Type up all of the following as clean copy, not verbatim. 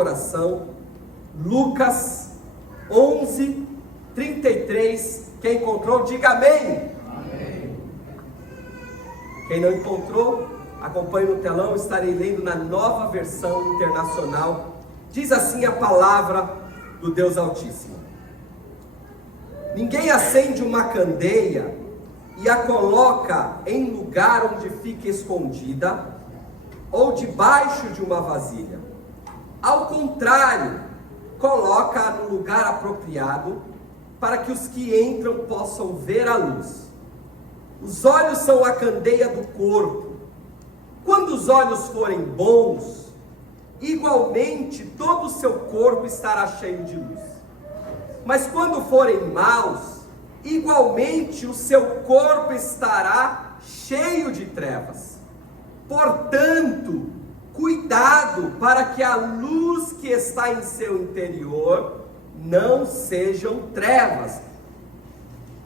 oração, Lucas 11, 33. Quem encontrou, diga amém. Amém. Quem não encontrou, acompanhe no telão, estarei lendo na Nova Versão Internacional. Diz assim a palavra do Deus Altíssimo: ninguém acende uma candeia e a coloca em lugar onde fica escondida ou debaixo de uma vasilha. Ao contrário, coloca no lugar apropriado, para que os que entram possam ver a luz. Os olhos são a candeia do corpo. Quando os olhos forem bons, igualmente todo o seu corpo estará cheio de luz. Mas quando forem maus, igualmente o seu corpo estará cheio de trevas. Portanto, cuidado para que a luz que está em seu interior não sejam trevas.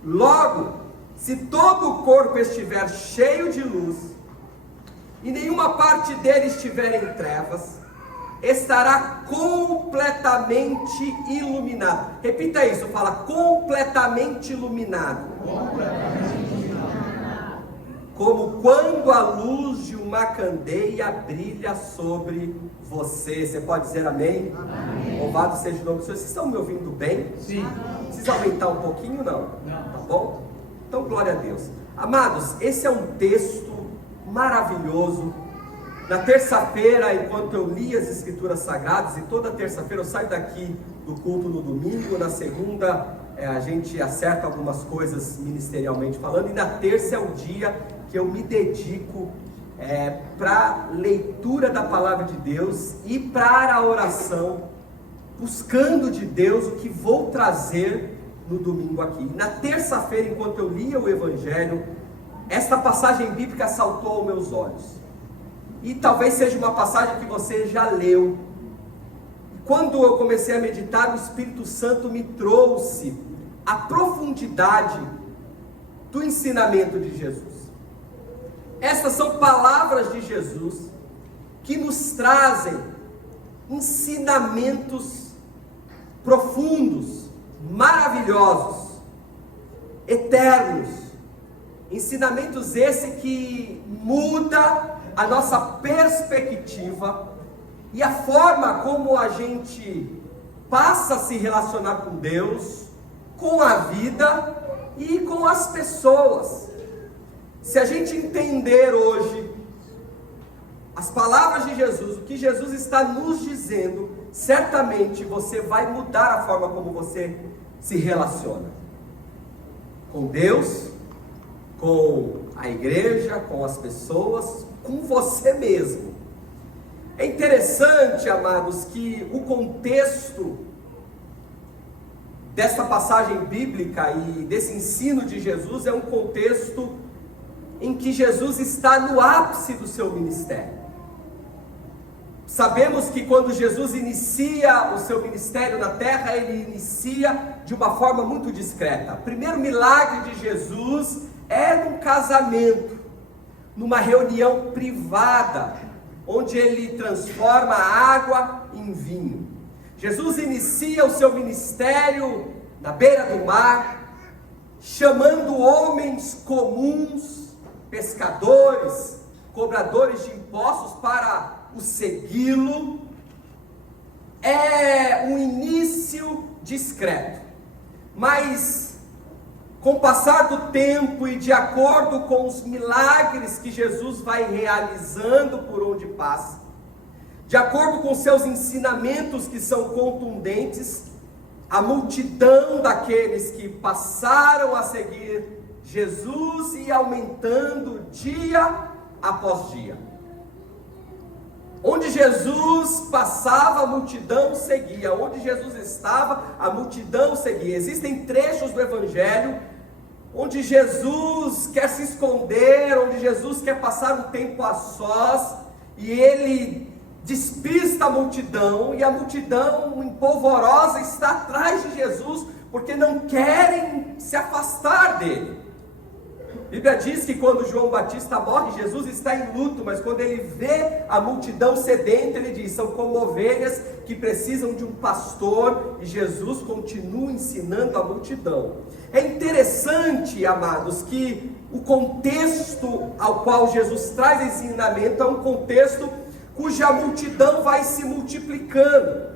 Logo, se todo o corpo estiver cheio de luz e nenhuma parte dele estiver em trevas, estará completamente iluminado. Repita isso, fala: completamente iluminado. Como quando a luz de uma candeia brilha sobre você. Você pode dizer amém? Amém. Louvado seja o nome do Senhor. Vocês estão me ouvindo bem? Sim. Precisa aumentar um pouquinho? Não? Não. Tá bom? Então, glória a Deus. Amados, esse é um texto maravilhoso. Na terça-feira, enquanto eu li as Escrituras Sagradas, e toda terça-feira eu saio daqui do culto no domingo, na segunda a gente acerta algumas coisas ministerialmente falando, e na terça é o dia que eu me dedico para leitura da palavra de Deus e para a oração, buscando de Deus o que vou trazer no domingo aqui. Na terça-feira, enquanto eu lia o Evangelho, esta passagem bíblica saltou aos meus olhos. E talvez seja uma passagem que você já leu. Quando eu comecei a meditar, o Espírito Santo me trouxe a profundidade do ensinamento de Jesus. Estas são palavras de Jesus que nos trazem ensinamentos profundos, maravilhosos, eternos. Ensinamentos esse que muda a nossa perspectiva e a forma como a gente passa a se relacionar com Deus, com a vida e com as pessoas. Se a gente entender hoje as palavras de Jesus, o que Jesus está nos dizendo, certamente você vai mudar a forma como você se relaciona com Deus, com a igreja, com as pessoas, com você mesmo. É interessante, amados, que o contexto desta passagem bíblica e desse ensino de Jesus é um contexto em que Jesus está no ápice do seu ministério. Sabemos que quando Jesus inicia o seu ministério na terra, ele inicia de uma forma muito discreta. O primeiro milagre de Jesus é num casamento, numa reunião privada, onde ele transforma a água em vinho. Jesus inicia o seu ministério na beira do mar, chamando homens comuns, pescadores, cobradores de impostos para o segui-lo. É um início discreto, mas com o passar do tempo e de acordo com os milagres que Jesus vai realizando por onde passa, de acordo com seus ensinamentos que são contundentes, a multidão daqueles que passaram a seguir Jesus ia aumentando dia após dia. Onde Jesus passava, a multidão seguia. Onde Jesus estava, a multidão seguia. Existem trechos do Evangelho onde Jesus quer se esconder, onde Jesus quer passar um tempo a sós, e ele despista a multidão, e a multidão empolvorosa está atrás de Jesus, porque não querem se afastar dele. Bíblia diz que quando João Batista morre, Jesus está em luto, mas quando ele vê a multidão sedenta, ele diz: são como ovelhas que precisam de um pastor, e Jesus continua ensinando a multidão. É interessante, amados, que o contexto ao qual Jesus traz esse ensinamento é um contexto cuja multidão vai se multiplicando.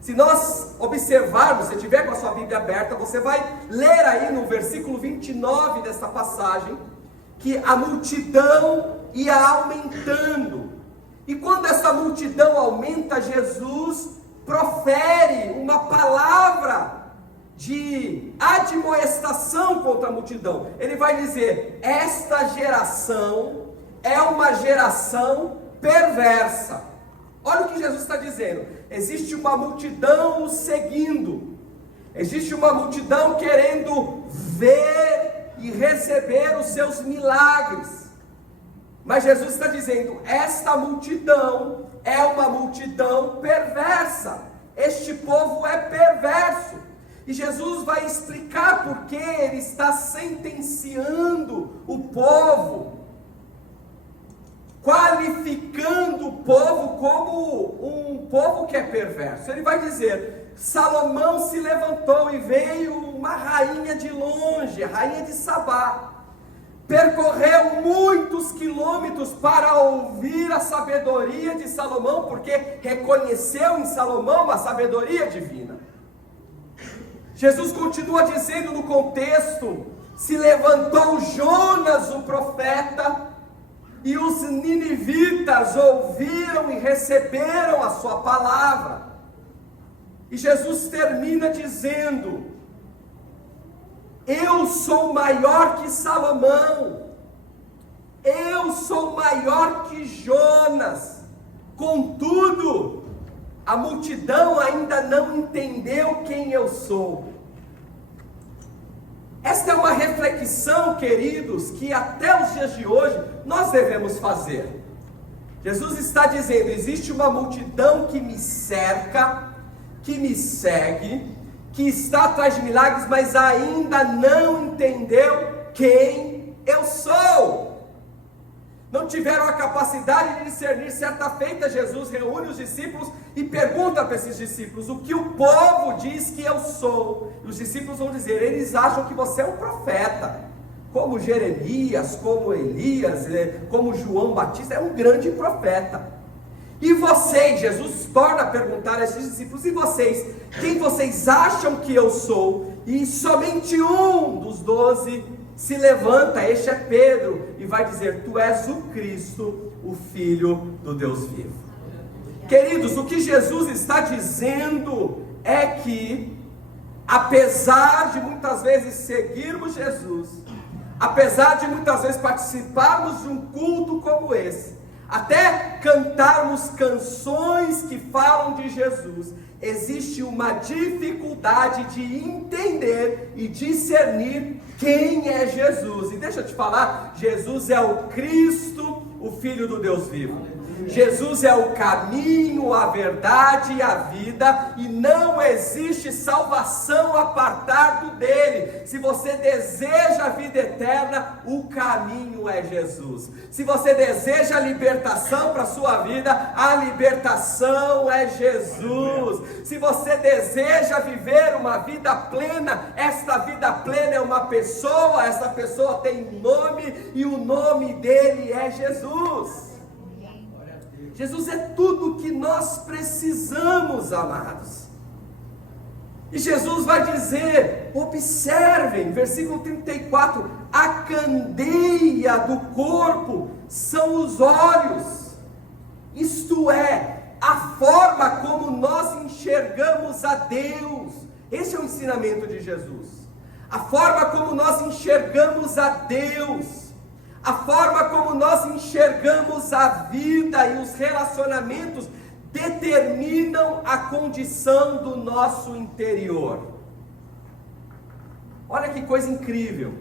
Se nós observarmos, se tiver com a sua Bíblia aberta, você vai ler aí no versículo 29 dessa passagem, que a multidão ia aumentando. E quando essa multidão aumenta, Jesus profere uma palavra de admoestação contra a multidão. Ele vai dizer: esta geração é uma geração perversa. Olha o que Jesus está dizendo: existe uma multidão o seguindo, existe uma multidão querendo ver e receber os seus milagres, mas Jesus está dizendo: esta multidão é uma multidão perversa, este povo é perverso. E Jesus vai explicar por que ele está sentenciando o povo, qualificando o povo como um povo que é perverso. Ele vai dizer: Salomão se levantou e veio uma rainha de longe, a rainha de Sabá, percorreu muitos quilômetros para ouvir a sabedoria de Salomão, porque reconheceu em Salomão uma sabedoria divina. Jesus continua dizendo no contexto: se levantou Jonas o profeta, e os ninivitas ouviram e receberam a sua palavra. E Jesus termina dizendo: eu sou maior que Salomão, eu sou maior que Jonas. Contudo, a multidão ainda não entendeu quem eu sou. Esta é uma reflexão, queridos, que até os dias de hoje nós devemos fazer. Jesus está dizendo: existe uma multidão que me cerca, que me segue, que está atrás de milagres, mas ainda não entendeu quem eu sou. Não tiveram a capacidade de discernir. Certa feita, Jesus reúne os discípulos e pergunta para esses discípulos: o que o povo diz que eu sou? E os discípulos vão dizer: eles acham que você é um profeta, como Jeremias, como Elias, como João Batista, é um grande profeta. E vocês, Jesus torna a perguntar a esses discípulos: e vocês, quem vocês acham que eu sou? E somente um dos 12 se levanta, este é Pedro, e vai dizer: tu és o Cristo, o Filho do Deus vivo. Queridos, o que Jesus está dizendo é que, apesar de muitas vezes seguirmos Jesus, apesar de muitas vezes participarmos de um culto como esse, até cantarmos canções que falam de Jesus, existe uma dificuldade de entender e discernir quem é Jesus. E deixa eu te falar, Jesus é o Cristo, o Filho do Deus vivo. Jesus é o caminho, a verdade e a vida, e não existe salvação apartado dele. Se você deseja a vida eterna, o caminho é Jesus. Se você deseja a libertação para a sua vida, a libertação é Jesus. Se você deseja viver uma vida plena, esta vida plena é uma pessoa, essa pessoa tem um nome, e o nome dele é Jesus. Jesus é tudo o que nós precisamos, amados. E Jesus vai dizer, observem, versículo 34, a candeia do corpo são os olhos. Isto é, a forma como nós enxergamos a Deus. Esse é o ensinamento de Jesus. A forma como nós enxergamos a Deus. A forma como nós enxergamos a vida e os relacionamentos determinam a condição do nosso interior. Olha que coisa incrível.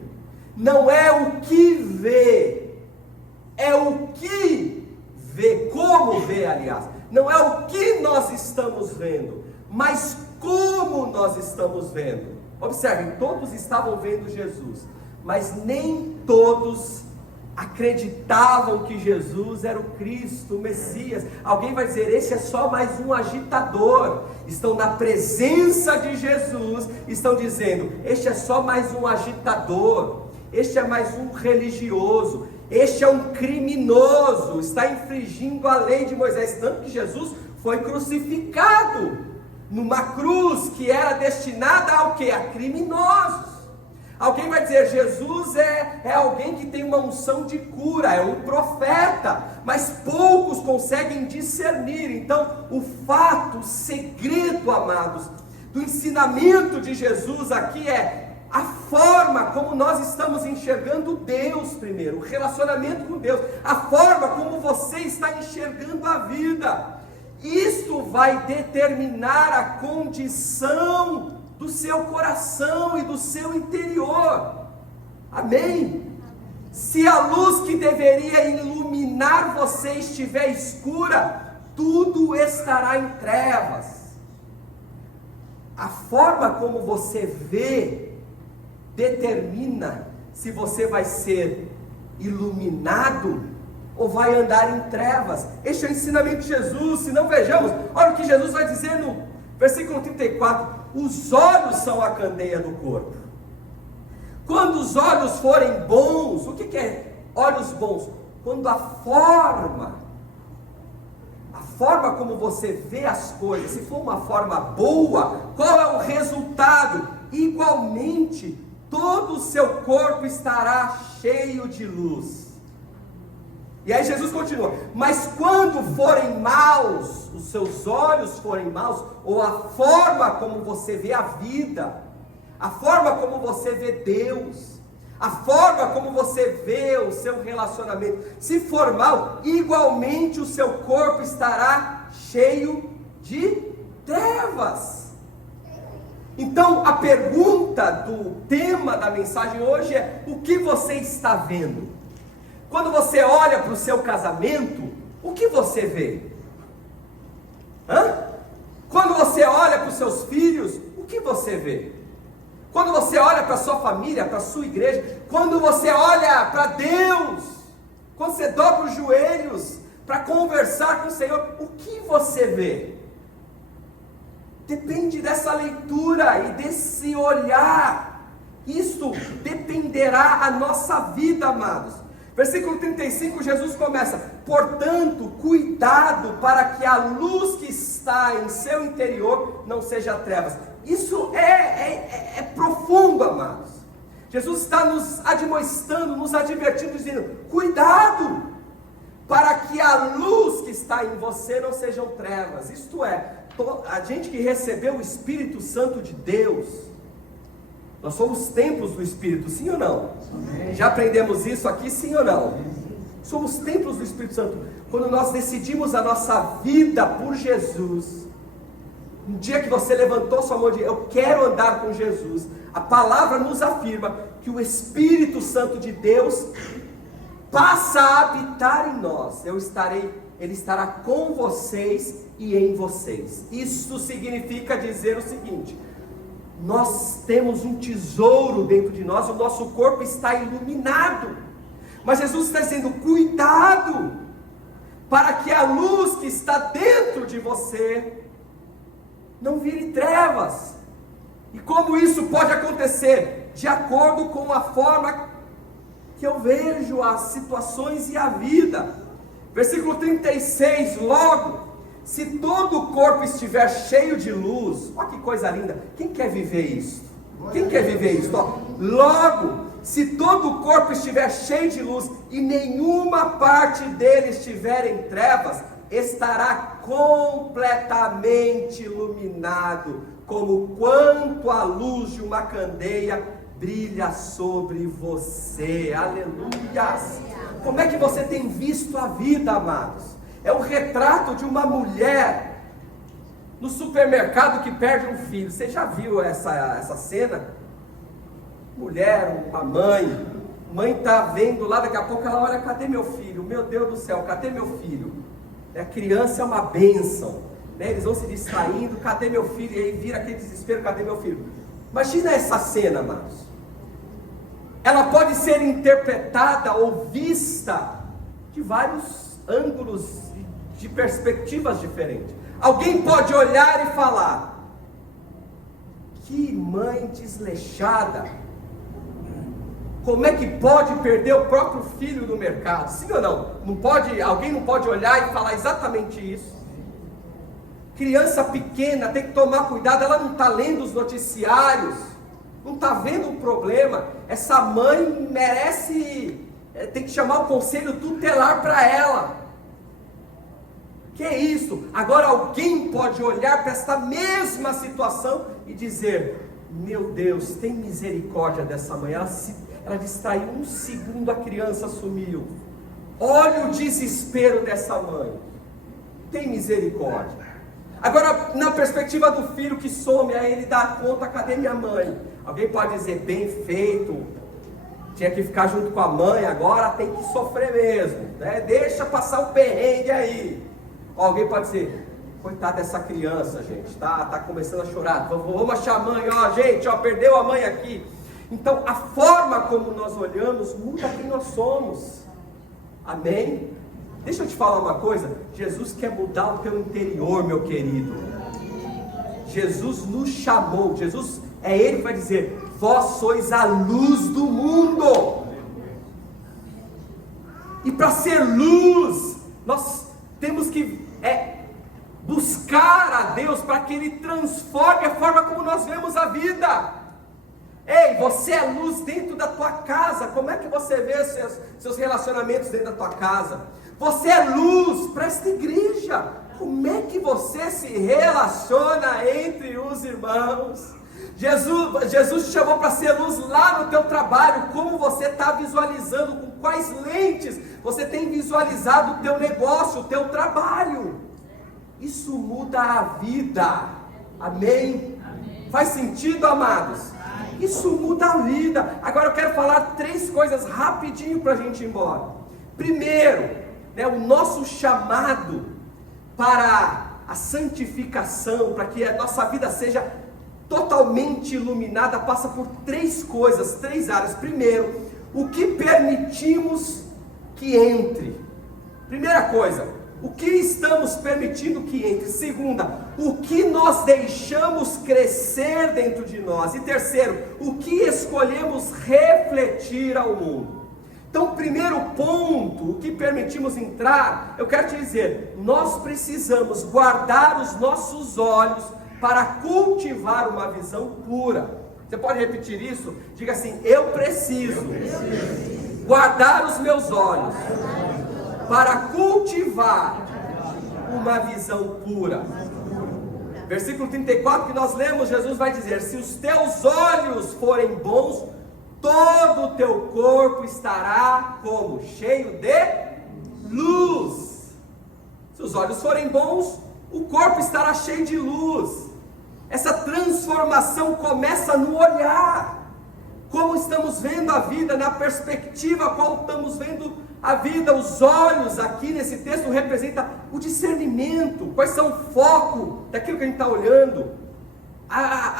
Não é o que vê, é o que vê, como vê, aliás. Não é o que nós estamos vendo, mas como nós estamos vendo. Observem, todos estavam vendo Jesus, mas nem todos acreditavam que Jesus era o Cristo, o Messias. Alguém vai dizer: esse é só mais um agitador. Estão na presença de Jesus, estão dizendo: este é só mais um agitador, este é mais um religioso, este é um criminoso, está infringindo a lei de Moisés. Tanto que Jesus foi crucificado numa cruz que era destinada ao quê? A criminosos. Alguém vai dizer: Jesus é alguém que tem uma unção de cura, é um profeta, mas poucos conseguem discernir. Então, o fato, o segredo, amados, do ensinamento de Jesus aqui é a forma como nós estamos enxergando Deus primeiro, o relacionamento com Deus, a forma como você está enxergando a vida. Isto vai determinar a condição do seu coração e do seu interior. Amém? Se a luz que deveria iluminar você estiver escura, tudo estará em trevas. A forma como você vê determina se você vai ser iluminado ou vai andar em trevas. Este é o ensinamento de Jesus. Se não, vejamos, olha o que Jesus vai dizer no versículo 34: os olhos são a candeia do corpo. Quando os olhos forem bons, o que é olhos bons? Quando a forma como você vê as coisas, se for uma forma boa, qual é o resultado? Igualmente, todo o seu corpo estará cheio de luz. E aí Jesus continua: mas quando forem maus, os seus olhos forem maus, ou a forma como você vê a vida, a forma como você vê Deus, a forma como você vê o seu relacionamento, se for mal, igualmente o seu corpo estará cheio de trevas. Então a pergunta do tema da mensagem hoje é: o que você está vendo? Quando você olha para o seu casamento, o que você vê? Quando você olha para os seus filhos, o que você vê? Quando você olha para a sua família, para a sua igreja, quando você olha para Deus, quando você dobra os joelhos para conversar com o Senhor, o que você vê? Depende dessa leitura e desse olhar. Isso dependerá a nossa vida, amados. Versículo 35, Jesus começa: portanto, cuidado para que a luz que está em seu interior não seja trevas. Isso é profundo, amados. Jesus está nos admoestando, nos advertindo, dizendo: cuidado para que a luz que está em você não sejam trevas. Isto é, a gente que recebeu o Espírito Santo de Deus, nós somos templos do Espírito, sim ou não? Amém. Já aprendemos isso aqui, sim ou não? Amém. Somos templos do Espírito Santo. Quando nós decidimos a nossa vida por Jesus, um dia que você levantou sua mão e disse: eu quero andar com Jesus, a palavra nos afirma que o Espírito Santo de Deus passa a habitar em nós. Ele estará com vocês e em vocês. Isso significa dizer o seguinte: nós temos um tesouro dentro de nós, o nosso corpo está iluminado, mas Jesus está dizendo: cuidado para que a luz que está dentro de você não vire trevas. E como isso pode acontecer? De acordo com a forma que eu vejo as situações e a vida. Versículo 36, logo, se todo o corpo estiver cheio de luz, olha que coisa linda, quem quer viver isso? Quem quer viver isso? Logo, se todo o corpo estiver cheio de luz e nenhuma parte dele estiver em trevas, estará completamente iluminado, como quanto a luz de uma candeia brilha sobre você. Aleluia! Como é que você tem visto a vida, amados? É um retrato de uma mulher no supermercado que perde um filho. Você já viu essa cena? Mulher, uma mãe está vendo lá, daqui a pouco ela olha: cadê meu filho? Meu Deus do céu, cadê meu filho? A criança é uma bênção, né? Eles vão se distraindo: cadê meu filho? E aí vira aquele desespero: cadê meu filho? Imagina essa cena, amados. ela pode ser interpretada ou vista de vários ângulos, de perspectivas diferentes. Alguém pode olhar e falar: que mãe desleixada, como é que pode perder o próprio filho no mercado? Sim ou não? Alguém não pode olhar e falar exatamente isso? Criança pequena tem que tomar cuidado, ela não está lendo os noticiários, não está vendo o problema. Essa mãe merece, tem que chamar o conselho tutelar para ela. Que é isso? Agora alguém pode olhar para esta mesma situação e dizer: meu Deus, tem misericórdia dessa mãe, ela distraiu um segundo, a criança sumiu. Olha o desespero dessa mãe, tem misericórdia. Agora, na perspectiva do filho que some, aí ele dá conta: cadê minha mãe? Alguém pode dizer: bem feito, tinha que ficar junto com a mãe, agora tem que sofrer mesmo, né? Deixa passar o perrengue aí. Alguém pode dizer: coitada dessa criança, gente, tá começando a chorar, vamos achar a mãe, gente, perdeu a mãe aqui. Então, a forma como nós olhamos muda quem nós somos. Amém? Deixa eu te falar uma coisa: Jesus quer mudar o teu interior, meu querido. Jesus nos chamou, Jesus é Ele que vai dizer: vós sois a luz do mundo. E para ser luz, nós temos que buscar a Deus para que Ele transforme a forma como nós vemos a vida. Ei, você é luz dentro da tua casa. Como é que você vê seus relacionamentos dentro da tua casa? Você é luz para esta igreja. Como é que você se relaciona entre os irmãos? Jesus te chamou para ser luz lá no teu trabalho. Como você está visualizando, com quais lentes você tem visualizado o teu negócio, o teu trabalho? Isso muda a vida. Amém? Faz sentido, amados? Isso muda a vida. Agora eu quero falar 3 coisas rapidinho para a gente ir embora. Primeiro, o nosso chamado para a santificação, para que a nossa vida seja totalmente iluminada, passa por 3 coisas, 3 áreas. Primeiro, o que permitimos que entre. Primeira coisa, o que estamos permitindo que entre. Segunda, o que nós deixamos crescer dentro de nós. E terceiro, o que escolhemos refletir ao mundo. Então, primeiro ponto, o que permitimos entrar, eu quero te dizer: nós precisamos guardar os nossos olhos para cultivar uma visão pura. Você pode repetir isso? Diga assim: eu preciso guardar os meus olhos para cultivar uma visão pura. Versículo 34 que nós lemos, Jesus vai dizer: se os teus olhos forem bons, todo o teu corpo estará como? Cheio de luz. Se os olhos forem bons, o corpo estará cheio de luz. Essa transformação começa no olhar. Como estamos vendo a vida, na perspectiva qual estamos vendo a vida. Os olhos aqui nesse texto representa o discernimento. Quais são o foco daquilo que a gente está olhando?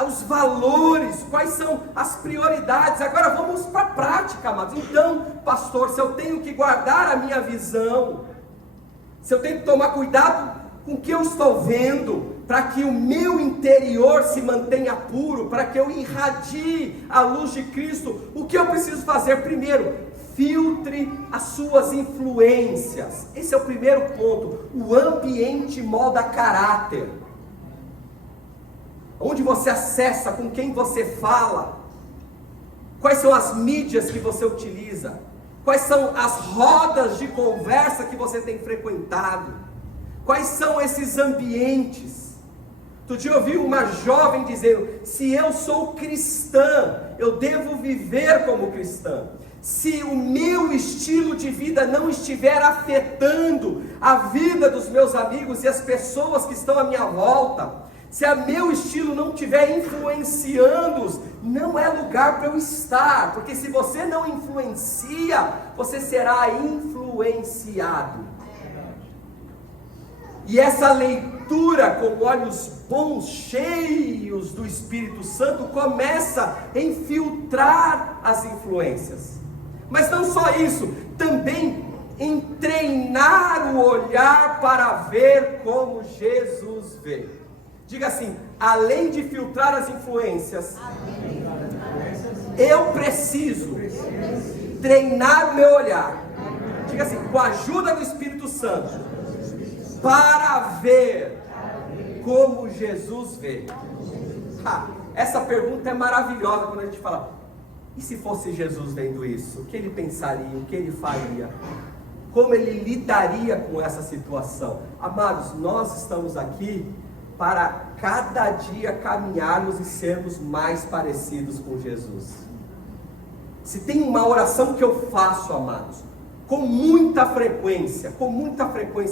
Os valores, quais são as prioridades. Agora vamos para a prática, amados. Então, pastor, se eu tenho que guardar a minha visão, se eu tenho que tomar cuidado com o que eu estou vendo, para que o meu interior se mantenha puro, para que eu irradie a luz de Cristo, o que eu preciso fazer? Primeiro, filtre as suas influências. Esse é o primeiro ponto. O ambiente molda caráter. Onde você acessa, com quem você fala, quais são as mídias que você utiliza, quais são as rodas de conversa que você tem frequentado, quais são esses ambientes. Outro dia eu ouvi uma jovem dizendo: se eu sou cristã, eu devo viver como cristã. Se o meu estilo de vida não estiver afetando a vida dos meus amigos e as pessoas que estão à minha volta, se o meu estilo não estiver influenciando-os, não é lugar para eu estar. Porque se você não influencia, você será influenciado. E essa leitura leitura com olhos bons, cheios do Espírito Santo, começa a infiltrar as influências. Mas não só isso, também em treinar o olhar para ver como Jesus vê. Diga assim: além de filtrar as influências, eu preciso treinar o meu olhar. Diga assim: com a ajuda do Espírito Santo, para ver como Jesus vê. Essa pergunta é maravilhosa quando a gente fala: e se fosse Jesus vendo isso? O que ele pensaria? O que ele faria? Como ele lidaria com essa situação? Amados, nós estamos aqui para cada dia caminharmos e sermos mais parecidos com Jesus. Se tem uma oração que eu faço, amados, com muita frequência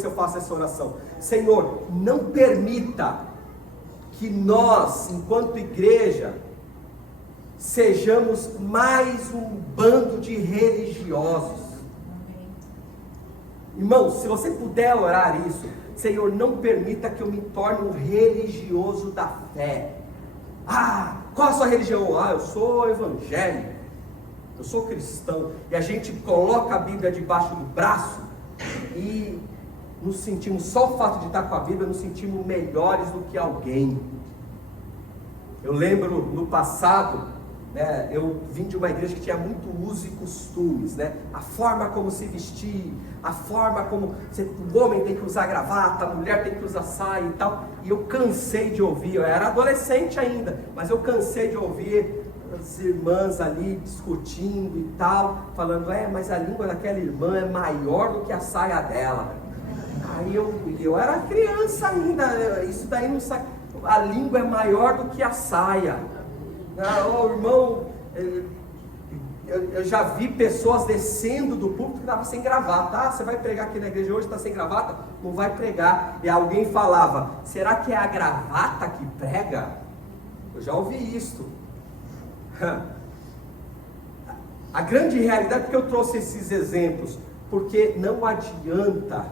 eu faço essa oração: Senhor, não permita que nós, enquanto igreja, sejamos mais um bando de religiosos. Irmãos, se você puder orar isso: Senhor, não permita que eu me torne um religioso da fé. Qual a sua religião? Eu sou evangélico, eu sou cristão. E a gente coloca a Bíblia debaixo do braço e nos sentimos, só o fato de estar com a Bíblia, nos sentimos melhores do que alguém. Eu lembro no passado, eu vim de uma igreja que tinha muito uso e costumes, a forma como se vestir, a forma como o homem tem que usar gravata, a mulher tem que usar saia e tal. E eu cansei de ouvir, eu era adolescente ainda, mas eu cansei de ouvir as irmãs ali discutindo e tal, falando: mas a língua daquela irmã é maior do que a saia dela. Aí eu era criança ainda, isso daí não sai. A língua é maior do que a saia. Irmão, eu já vi pessoas descendo do púlpito que estavam sem gravata. Você vai pregar aqui na igreja hoje, está sem gravata? Não vai pregar. E alguém falava: será que é a gravata que prega? Eu já ouvi isso. A grande realidade, porque eu trouxe esses exemplos, porque não adianta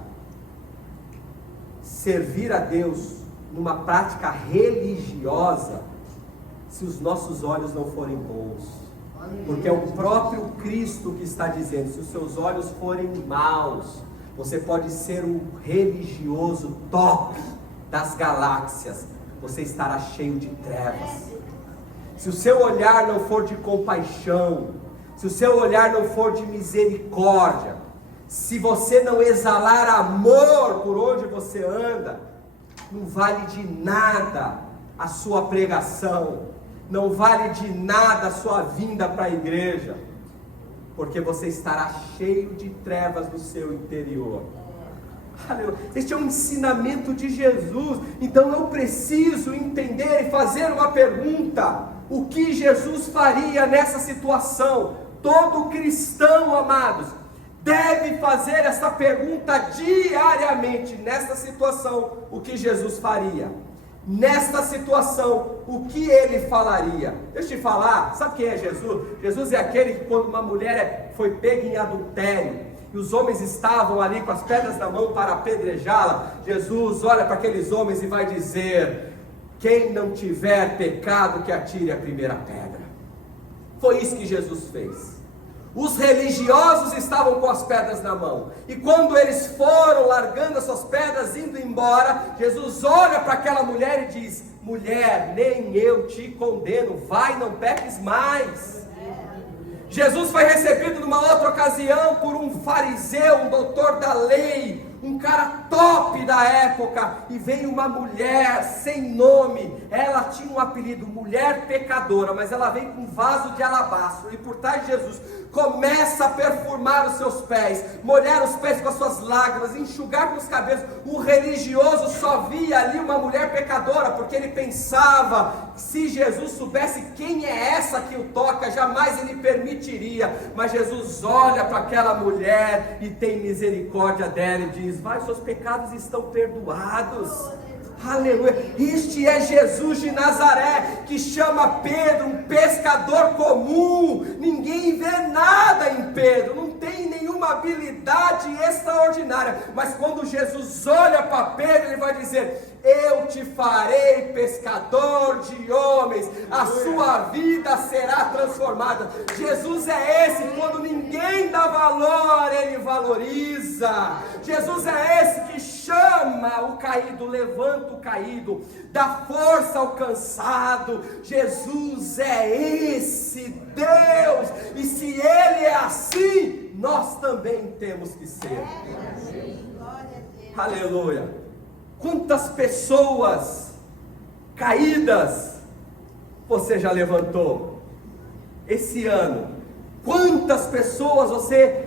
servir a Deus numa prática religiosa se os nossos olhos não forem bons. Porque é o próprio Cristo que está dizendo: se os seus olhos forem maus, você pode ser um religioso top das galáxias, você estará cheio de trevas. Se o seu olhar não for de compaixão, se o seu olhar não for de misericórdia, se você não exalar amor por onde você anda, não vale de nada a sua pregação, não vale de nada a sua vinda para a igreja, porque você estará cheio de trevas no seu interior. Este é um ensinamento de Jesus. Então eu preciso entender e fazer uma pergunta: o que Jesus faria nessa situação? Todo cristão, amados, deve fazer essa pergunta diariamente. Nesta situação, o que Jesus faria? Nesta situação, o que ele falaria? Deixa eu te falar, sabe quem é Jesus? Jesus é aquele que, quando uma mulher foi pega em adultério e os homens estavam ali com as pedras na mão para apedrejá-la, Jesus olha para aqueles homens e vai dizer: quem não tiver pecado, que atire a primeira pedra. Foi isso que Jesus fez. Os religiosos estavam com as pedras na mão, e quando eles foram largando as suas pedras, indo embora, Jesus olha para aquela mulher e diz: mulher, nem eu te condeno, vai, não peques mais. Jesus foi recebido numa outra ocasião por um fariseu, um doutor da lei, um cara top da época, e veio uma mulher sem nome. Ela tinha um apelido, mulher pecadora, mas ela vem com um vaso de alabastro, e por trás de Jesus começa a perfumar os seus pés, molhar os pés com as suas lágrimas, enxugar com os cabelos. O religioso só via ali uma mulher pecadora, porque ele pensava que se Jesus soubesse quem é essa que o toca, jamais ele permitiria. Mas Jesus olha para aquela mulher e tem misericórdia dela e diz: vai, seus pecados estão perdoados. Aleluia. Este é Jesus de Nazaré, que chama Pedro um pescador comum. Ninguém vê nada em Pedro, não tem nenhuma habilidade extraordinária, mas quando Jesus olha para Pedro, ele vai dizer: eu te farei pescador de homens, a sua vida será transformada. Jesus é esse, quando ninguém dá valor, ele valoriza. Jesus é esse que chama o caído, levanta o caído, dá força ao cansado. Jesus é esse Deus, e se ele é assim, nós também temos que ser. Aleluia. Quantas pessoas caídas você já levantou esse ano? Quantas pessoas você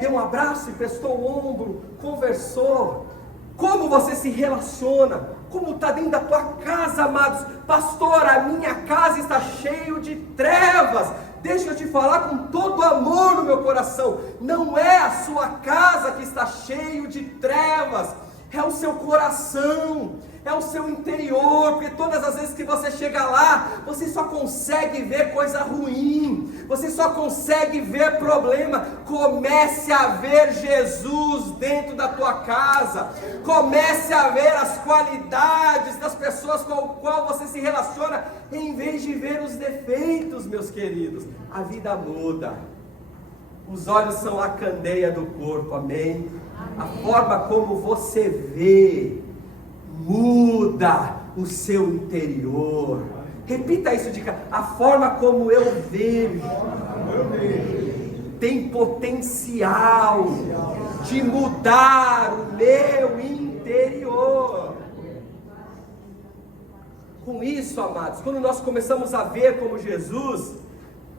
deu um abraço, emprestou o ombro, conversou? Como você se relaciona? Como está dentro da tua casa, amados? Pastor, a minha casa está cheia de trevas. Deixa eu te falar com todo amor no meu coração. Não é a sua casa que está cheio de trevas, é o seu coração, é o seu interior, porque todas as vezes que você chega lá, você só consegue ver coisa ruim, você só consegue ver problema. Comece a ver Jesus dentro da tua casa, comece a ver as qualidades das pessoas com as quais você se relaciona, em vez de ver os defeitos, meus queridos. A vida muda, os olhos são a candeia do corpo, amém? A forma como você vê muda o seu interior. Repita isso de cá. A forma como eu vejo tem potencial de mudar o meu interior. Com isso, amados, quando nós começamos a ver como Jesus,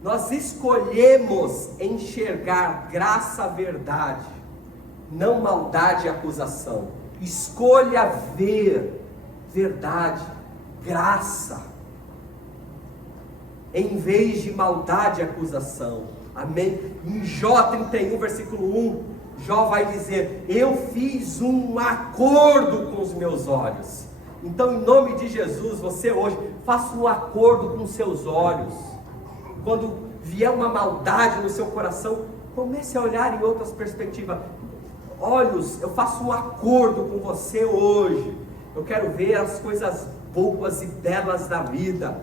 nós escolhemos enxergar graça, verdade, não maldade e acusação. Escolha ver verdade, graça, em vez de maldade e acusação. Amém? Em Jó 31, versículo 1, Jó vai dizer: eu fiz um acordo com os meus olhos. Então, em nome de Jesus, você hoje faça um acordo com os seus olhos. Quando vier uma maldade no seu coração, comece a olhar em outras perspectivas. Olhos, eu faço um acordo com você hoje. Eu quero ver as coisas boas e belas da vida.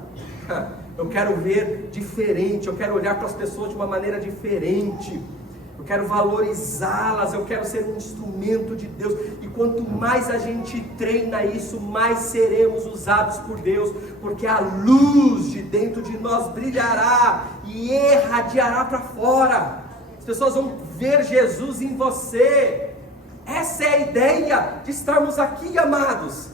Eu quero ver diferente. Eu quero olhar para as pessoas de uma maneira diferente. Eu quero valorizá-las. Eu quero ser um instrumento de Deus. E quanto mais a gente treina isso, mais seremos usados por Deus. Porque a luz de dentro de nós brilhará e irradiará para fora. As pessoas vão ver Jesus em você. Essa é a ideia de estarmos aqui, amados.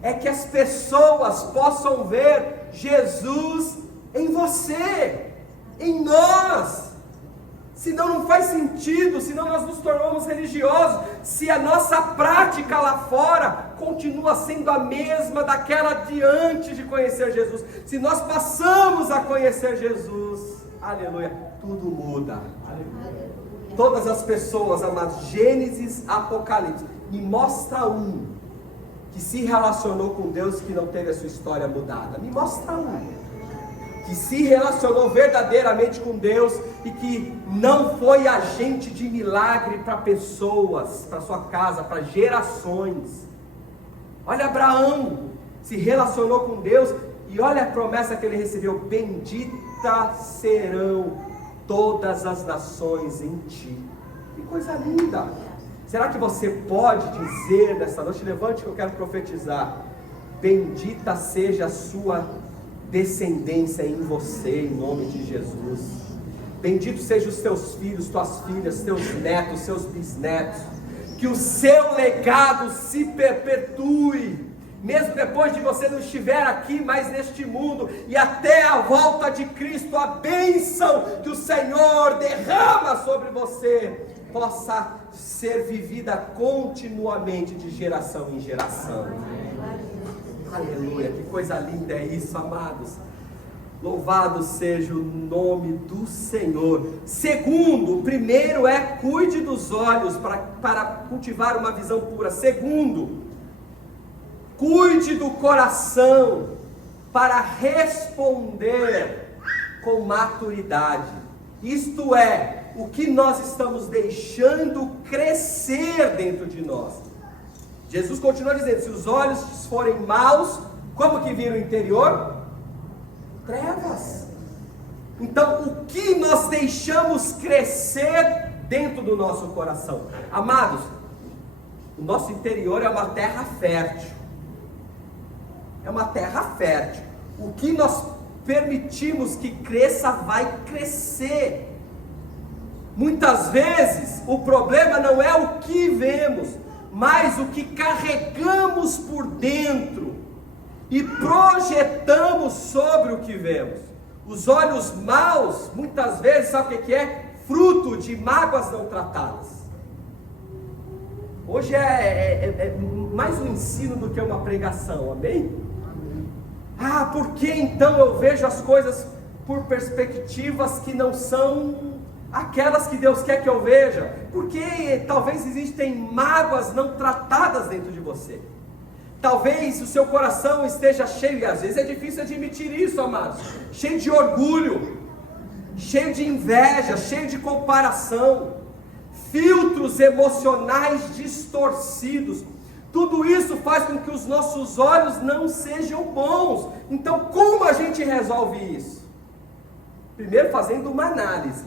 É que as pessoas possam ver Jesus em você, em nós. Senão não faz sentido, senão nós nos tornamos religiosos, se a nossa prática lá fora continua sendo a mesma daquela de antes de conhecer Jesus. Se nós passamos a conhecer Jesus, aleluia, tudo muda. Aleluia. Todas as pessoas, amados, Gênesis, Apocalipse, me mostra um que se relacionou com Deus, que não teve a sua história mudada. Me mostra um que se relacionou verdadeiramente com Deus e que não foi agente de milagre para pessoas, para sua casa, para gerações. Olha, Abraão se relacionou com Deus e olha a promessa que ele recebeu: bendita serão todas as nações em ti. Que coisa linda! Será que você pode dizer nessa noite? Levante que eu quero profetizar: bendita seja a sua descendência em você, em nome de Jesus. Bendito sejam os teus filhos, tuas filhas, teus netos, seus bisnetos. Que o seu legado se perpetue, mesmo depois de você não estiver aqui mais neste mundo, e até a volta de Cristo, a bênção que o Senhor derrama sobre você possa ser vivida continuamente, de geração em geração. Aleluia, que coisa linda é isso, amados. Louvado seja o nome do Senhor. Segundo, o primeiro é: cuide dos olhos para cultivar uma visão pura. Segundo, cuide do coração para responder com maturidade. Isto é, o que nós estamos deixando crescer dentro de nós. Jesus continua dizendo, se os olhos forem maus, como que vira o interior? Trevas. Então, o que nós deixamos crescer dentro do nosso coração? Amados, o nosso interior é uma terra fértil. É uma terra fértil. O que nós permitimos que cresça, vai crescer. Muitas vezes, o problema não é o que vemos, mas o que carregamos por dentro e projetamos sobre o que vemos. Os olhos maus, muitas vezes, sabe o que é? Fruto de mágoas não tratadas. Hoje é mais um ensino do que uma pregação, amém? Por que então eu vejo as coisas por perspectivas que não são aquelas que Deus quer que eu veja? Porque talvez existem mágoas não tratadas dentro de você. Talvez o seu coração esteja cheio, e às vezes é difícil admitir isso, amados, cheio de orgulho, cheio de inveja, cheio de comparação, filtros emocionais distorcidos. Tudo isso faz com que os nossos olhos não sejam bons. Então, como a gente resolve isso? Primeiro, fazendo uma análise.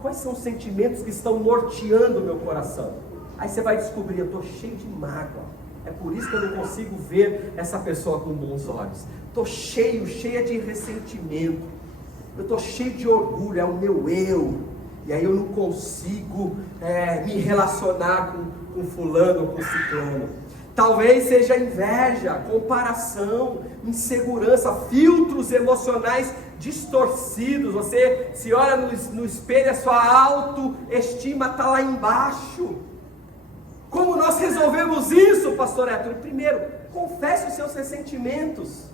Quais são os sentimentos que estão norteando o meu coração? Aí você vai descobrir, eu estou cheio de mágoa. É por isso que eu não consigo ver essa pessoa com bons olhos. Estou cheia de ressentimento. Eu estou cheio de orgulho, é o meu eu. E aí eu não consigo me relacionar com fulano ou com ciclano. Talvez seja inveja, comparação, insegurança, filtros emocionais distorcidos. Você se olha no espelho, a sua autoestima está lá embaixo. Como nós resolvemos isso, pastor Héctor? Primeiro, confesse os seus ressentimentos.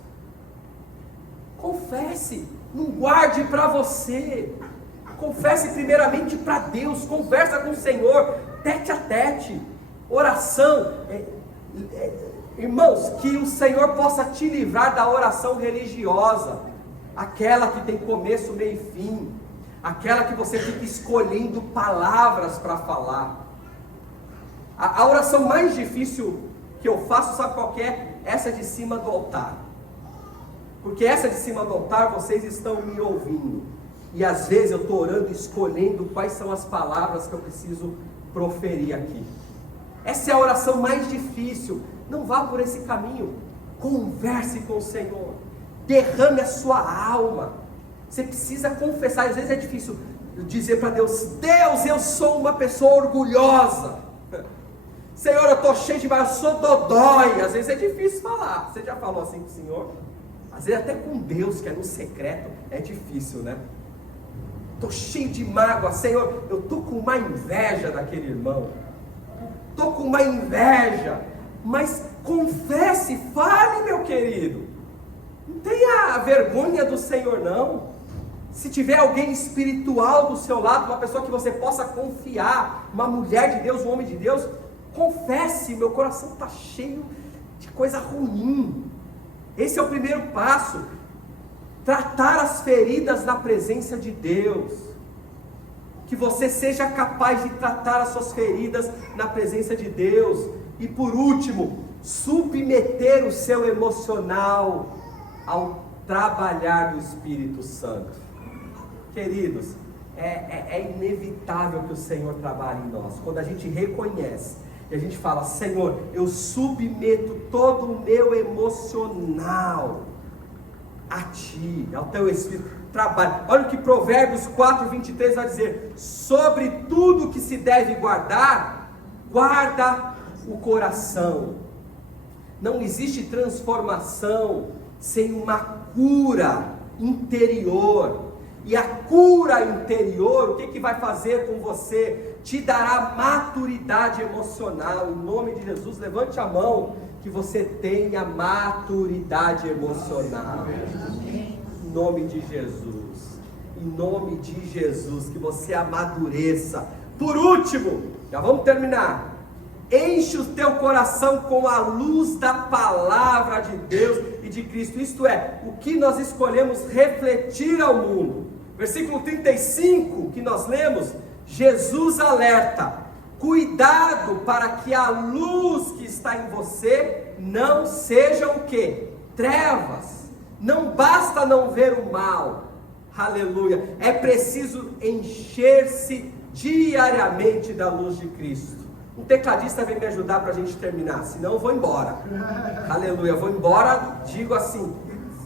Confesse, não guarde para você. Confesse primeiramente para Deus, conversa com o Senhor, tete a tete, oração. Irmãos, que o Senhor possa te livrar da oração religiosa, aquela que tem começo, meio e fim, aquela que você fica escolhendo palavras para falar. A oração mais difícil que eu faço, sabe qual que é? Essa de cima do altar. Porque essa de cima do altar, vocês estão me ouvindo. E às vezes eu estou orando, escolhendo quais são as palavras que eu preciso proferir aqui. Essa é a oração mais difícil. Não vá por esse caminho. Converse com o Senhor. Derrame a sua alma. Você precisa confessar. Às vezes é difícil dizer para Deus: Deus, eu sou uma pessoa orgulhosa. Senhor, eu estou cheio de mágoa, eu sou dodói. Às vezes é difícil falar. Você já falou assim com o Senhor? Às vezes até com Deus, que é no secreto, é difícil, né? Estou cheio de mágoa, Senhor, eu estou com uma inveja daquele irmão. Estou com uma inveja. Mas confesse, fale, meu querido. Não tenha vergonha do Senhor, não. Se tiver alguém espiritual do seu lado, uma pessoa que você possa confiar, uma mulher de Deus, um homem de Deus, confesse, meu coração está cheio de coisa ruim. Esse é o primeiro passo. Tratar as feridas na presença de Deus. Que você seja capaz de tratar as suas feridas na presença de Deus. E por último, submeter o seu emocional ao trabalhar do Espírito Santo. Queridos, é inevitável que o Senhor trabalhe em nós. Quando a gente reconhece e a gente fala: Senhor, eu submeto todo o meu emocional a Ti, ao Teu Espírito, trabalho. Olha o que Provérbios 4:23 vai dizer: sobre tudo que se deve guardar, guarda o coração. Não existe transformação sem uma cura interior. E a cura interior, o que vai fazer com você? Te dará maturidade emocional. Em nome de Jesus, levante a mão que você tenha maturidade emocional. Em nome de Jesus. Em nome de Jesus, que você amadureça. Por último, já vamos terminar. Enche o teu coração com a luz da palavra de Deus e de Cristo. Isto é, o que nós escolhemos refletir ao mundo. Versículo 35 que nós lemos: Jesus alerta: Cuidado para que a luz que está em você não seja o quê? Trevas. Não basta não ver o mal. Aleluia. É preciso encher-se diariamente da luz de Cristo. Um tecladista vem me ajudar para a gente terminar, senão eu vou embora. Aleluia. Eu vou embora, digo assim,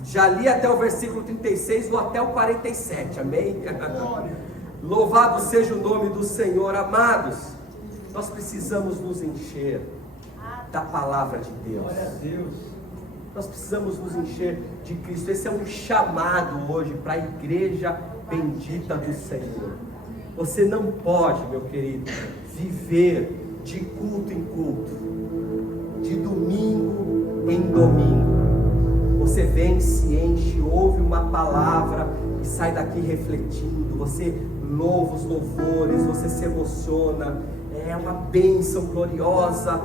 já li até o versículo 36, vou até o 47. Amém? Louvado seja o nome do Senhor. Amados, nós precisamos nos encher da palavra de Deus. Nós precisamos nos encher de Cristo. Esse é um chamado hoje para a igreja bendita do Senhor. Você não pode, meu querido, viver de culto em culto, de domingo em domingo. Você vem, se enche, ouve uma palavra e sai daqui refletindo. Você louva os louvores, você se emociona. É uma bênção gloriosa.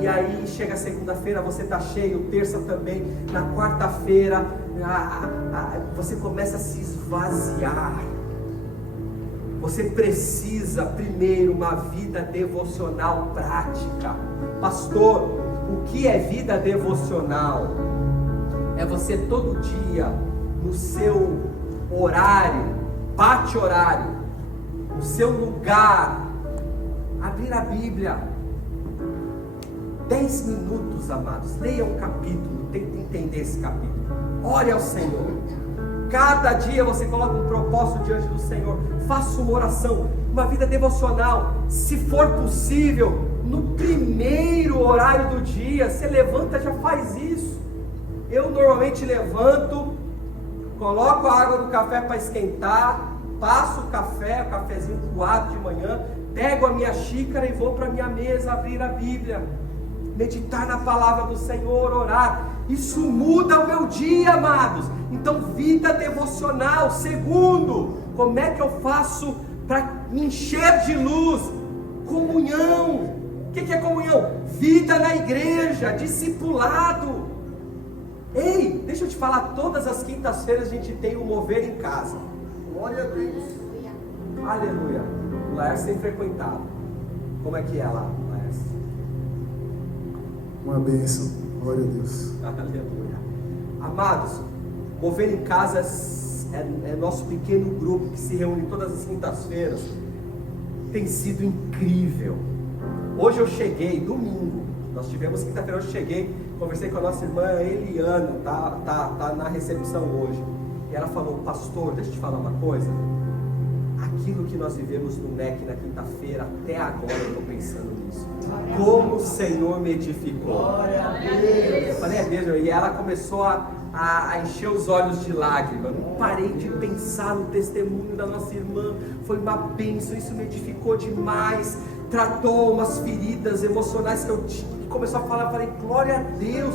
E aí chega segunda-feira, você está cheio, terça também. Na quarta-feira você começa a se esvaziar. Você precisa primeiro uma vida devocional prática. Pastor, o que é vida devocional? É você todo dia, no seu horário, bate-horário, no seu lugar, abrir a Bíblia. 10 minutos, amados. Leia um capítulo, tente entender esse capítulo. Ore ao Senhor. Cada dia você coloca um propósito diante do Senhor. Faça uma oração, uma vida devocional. Se for possível, no primeiro horário do dia, você levanta, já faz isso. Eu normalmente levanto, coloco a água do café para esquentar, passo o cafezinho coado de manhã, pego a minha xícara e vou para a minha mesa abrir a Bíblia, meditar na palavra do Senhor, orar. Isso muda o meu dia, amados. Então, vida devocional. Segundo, como é que eu faço para me encher de luz? Comunhão. O que é comunhão? Vida na igreja, discipulado. Ei, deixa eu te falar, todas as quintas-feiras a gente tem o mover em casa. Glória a Deus. Aleluia. O Laércio tem frequentado. Como é que é lá, Laércio? Uma bênção. Glória a Deus. Aleluia. Amados, mover em casa é nosso pequeno grupo que se reúne todas as quintas-feiras. Tem sido incrível. Hoje eu cheguei, domingo, nós tivemos quinta-feira, eu cheguei, conversei com a nossa irmã Eliana, tá na recepção hoje. E ela falou: pastor, deixa eu te falar uma coisa. Aquilo que nós vivemos no MEC na quinta-feira, até agora eu estou pensando nisso. Como o Senhor me edificou. Eu falei, é mesmo. E ela começou a encher os olhos de lágrimas. Não parei de pensar no testemunho da nossa irmã. Foi uma bênção, isso me edificou demais. Tratou umas feridas emocionais que eu tinha. Começou a falar, eu falei, glória a Deus.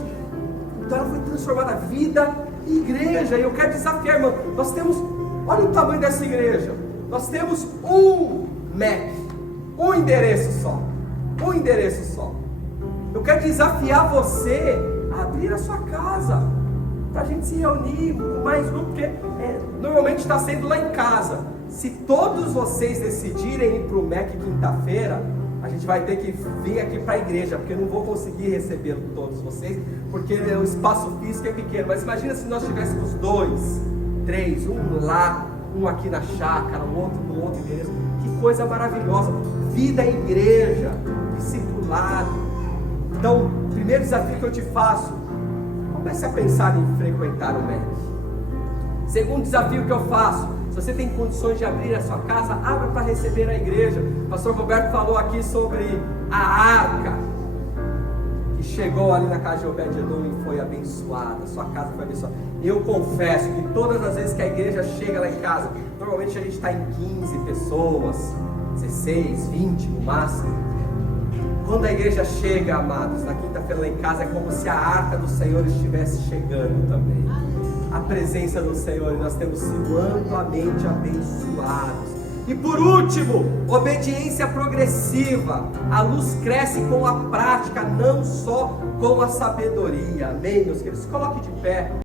Então ela foi transformada, vida e igreja. E eu quero desafiar, irmão. Nós temos, olha o tamanho dessa igreja. Nós temos um MEC, um endereço só. Um endereço só. Eu quero desafiar você a abrir a sua casa, para a gente se reunir com mais grupo, porque normalmente está sendo lá em casa. Se todos vocês decidirem ir para o MEC quinta-feira, a gente vai ter que vir aqui para a igreja, porque eu não vou conseguir receber todos vocês, porque o espaço físico é pequeno. Mas imagina se nós tivéssemos 2, 3, um lá, um aqui na chácara, um outro no outro endereço. Que coisa maravilhosa. Vida em igreja, discipulado. Então, o primeiro desafio que eu te faço: comece a pensar em frequentar o MEC. Segundo desafio que eu faço: se você tem condições de abrir a sua casa, abra para receber a igreja. O pastor Roberto falou aqui sobre a arca que chegou ali na casa de Obed-Edom e foi abençoada. Sua casa foi abençoada. Eu confesso que todas as vezes que a igreja chega lá em casa, normalmente a gente está em 15 pessoas, 16, 20 no máximo. Quando a igreja chega, amados, na quinta-feira lá em casa, é como se a arca do Senhor estivesse chegando também. A presença do Senhor, e nós temos sido amplamente abençoados. E por último, obediência progressiva. A luz cresce com a prática, não só com a sabedoria. Amém, meus queridos? Coloque de pé.